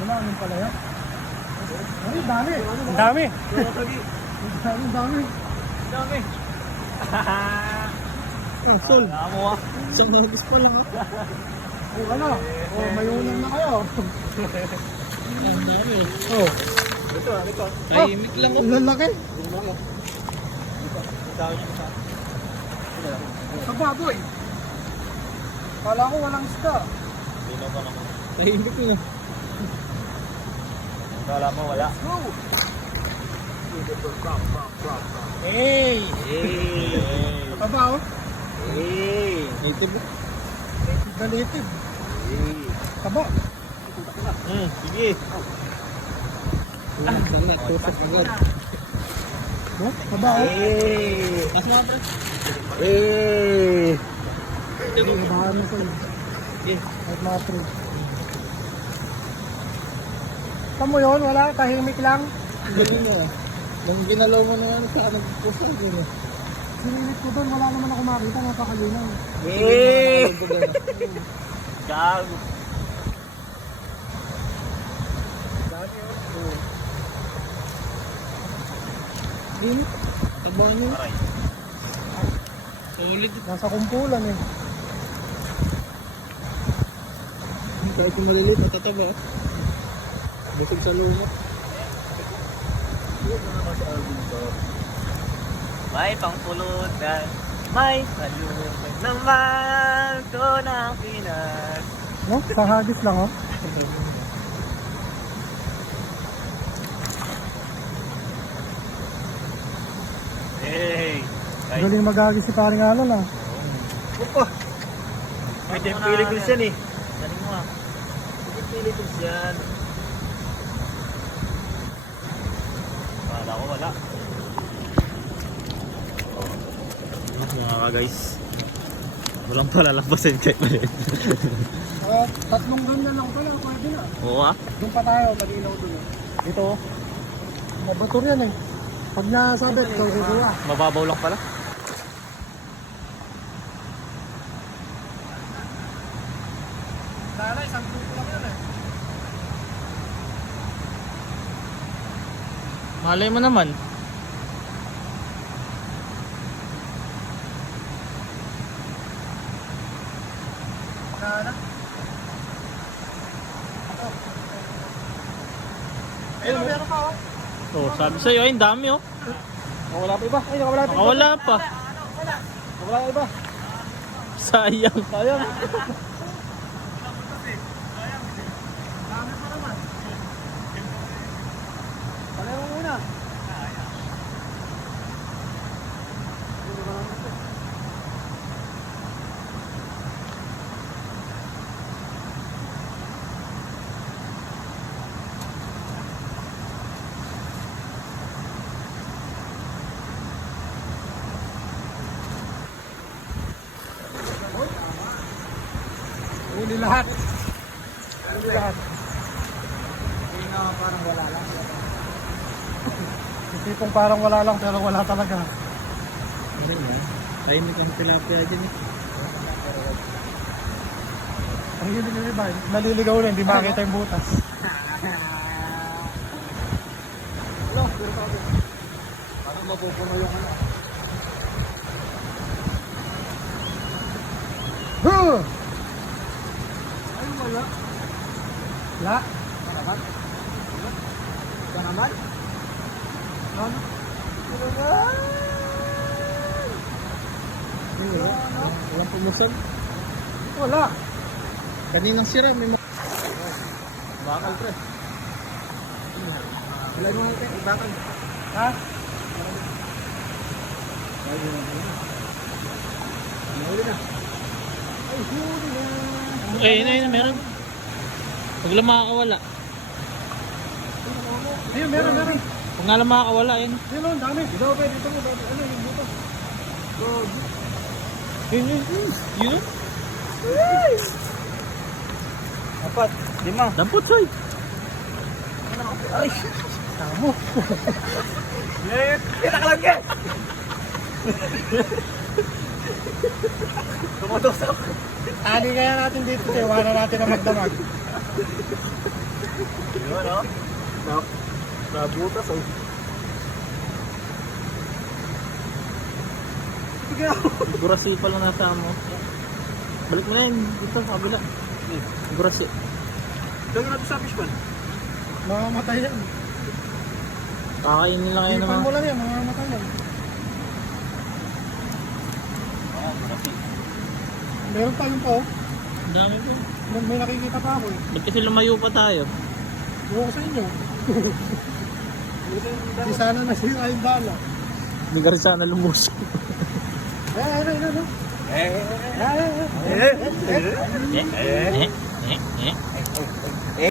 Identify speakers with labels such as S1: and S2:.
S1: Wala, anong pala yan? Ay, dami. Ang dami. Ang dami.
S2: Dami.
S1: Ah, sol.
S2: Alam mo ah.
S1: Isang nagis pa lang ah. Oh, ano? Oh, mayunan na kayo.
S2: Ang dami.
S1: Oh.
S2: Ito, ito. Tahimik lang oh.
S1: Ang lalaki. Ang baboy. Kala ko walang isda.
S2: Dino pa naman.
S1: Tahimik na.
S2: Kala mo wala.
S1: Go! Hey!
S2: Hey!
S1: Mataba oh.
S2: Hey!
S1: Native. Native na native.
S2: Hey!
S1: Taba.
S2: Sige.
S1: Sangat, tusok agad. No? Taba oh.
S2: Hey!
S1: Mas mga pre.
S2: Hey!
S1: Nabahan mo sa'yo.
S2: Okay.
S1: At mga pre. Saan mo yun? Wala? Tahimik lang?
S2: Ganun na. Nung ginalaw mo na yan, saan nagpusa din eh.
S1: Sinilit ko doon, wala naman ako makita, napakalinaw.
S2: Hey! Gago.
S1: Dami oh.
S2: Dino. Tabahan nyo. Solid.
S1: Nasa kumpulan eh.
S2: Kahit yung maliliit, matataba. Busog sa lumot. May pangpulutan, may salubag naman ko ng Pinas.
S1: No? Sa hagis lang oh.
S2: Hey!
S1: Galing maghagis si paring Alon ah.
S2: Opa! Pwede Philippines yan eh. Galing mo ah. Pwede Philippines yan. Wala ko wala. Mga guys. Walang palalampasin kahit maliit.
S1: Tatlong ganyan lang pala, pwede na.
S2: Oo ah.
S1: Doon pa tayo, malinaw doon eh. Dito oh. Mabator yan eh. Pag nasabit, ikaw kukuha.
S2: Mababaw lang pala.
S1: Dala, isang grupo lang yun eh.
S2: Malay mo naman.
S1: Dala. Ayun, meron pa oh.
S2: Oh, sabi sa'yo, ay, ang dami oh.
S1: Wala pa iba. Ay, nakawala pa iba.
S2: Nakawala pa.
S1: Nakawala pa iba.
S2: Sayang.
S1: Sayang. Dami pa naman. Palay mo muna. Huli lahat. Huli lahat. Hindi na parang wala lang. Tipong parang wala lang pero wala talaga.
S2: Ano yan? Tahimik ang tilapia dyan eh.
S1: Ang hilig ng iba, naliligaw na, hindi makita yung butas. Hello, pero tayo. Parang mapupuno yung ano. Huh! Ay, wala. Wala? Naman? Wala naman? Ano?
S2: Walang pumusag.
S1: Wala.
S2: Kaninang sira may mga...
S1: Bakal, pre. Wala mo mga bakal. Ha? Huli na. Ay, huli na.
S2: Eh, yun, meron. Pag lang makakawala.
S1: Ayun, meron.
S2: Pag nga lang makakawala, yun.
S1: Ayun, ang dami. Dito, pre. Dito mo. Ano yung butas?
S2: Yun. Yun?
S1: Apat. 5.
S2: Dampot, soy.
S1: Ay. Tamo.
S2: Kita ka lang yan!
S1: Tali kaya natin dito. Iwanan natin ang magdamag.
S2: Yun, no? Nabutas, oh. Gurasi pala nasa mo. Balik mo na yun. Dito, sa kabila. Gurasi.
S3: Lagyan natin sa fishpan.
S1: Mamamatay yan.
S2: Kakainin lang kayo
S1: Ipan
S2: naman.
S1: mo lang yan, mamamatay yan. Meron tayong pa oh.
S2: Ang dami po.
S1: May nakikita pa ako eh.
S2: Ba't kasi lumayo pa tayo?
S1: Buko sa inyo. Di sana nasira yung dala.
S2: Hindi ka rin sana lumusok.
S1: Ayun, ayun, ayun.
S3: Eh.
S1: Ayun, ayun, ayun.
S2: Eh?